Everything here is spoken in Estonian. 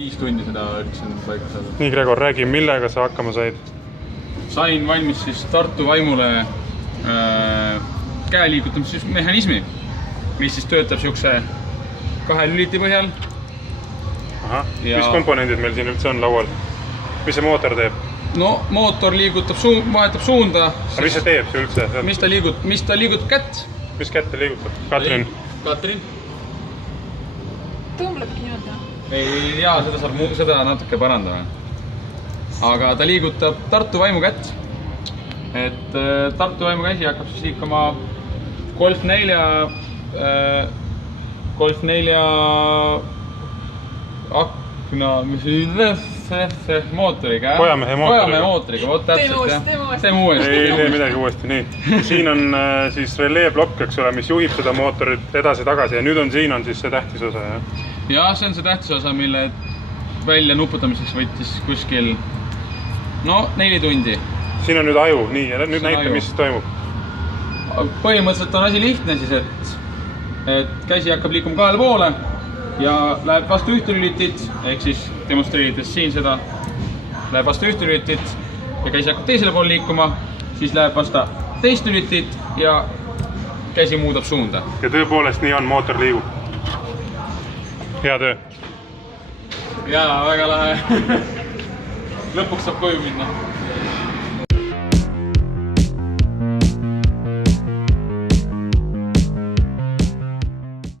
5 tundi seda üritasin paika saada. Nii, Gregor, räägi, millega sa hakkama said? Sain valmis siis Tartu Vaimule käeliigutamismehhanismi, mis siis töötab siukse 2 lüliti põhjal. Aha, mis komponendid meil siin üldse on laual? Mis see mootor teeb? No, mootor liigutab, vahetab suunda. Aga mis see teeb see üldse? Mis ta liigutab kätt? Mis kätt ta liigutab? Katrin? Katrin? Tõmblebki nii-öelda. Ei tea, seda natuke parandame. Aga ta liigutab Tartu Vaimu kätt. Et Tartu Vaimu käsi hakkab siis liikuma Golf 4 akna, mootoriga. Kojamehe mootoriga, vot täpselt. Teeme uuesti. Ei tee midagi uuesti, nii. Siin on siis releeblokk, eks ole, mis juhib seda mootorit edasi-tagasi ja nüüd siin on siis see tähtis osa, jah? Jah, see on see tähtis osa, mille välja nuputamiseks võttis kuskil 4 tundi. Siin on nüüd aju, nii, ja nüüd näita, mis toimub. Põhimõtteliselt on asi lihtne siis, et käsi hakkab liikuma 2 poole ja läheb vastu 1 lülitit, ehk siis demonstreerides siin seda, läheb vastu 1 lülitit ja käsi hakkab teisele poole liikuma, siis läheb vastu 2 lülitit ja käsi muudab suunda. Ja tõepoolest nii on, mootor liigub. Hea töö. Jaa, väga lahe. Lõpuks saab koju minna.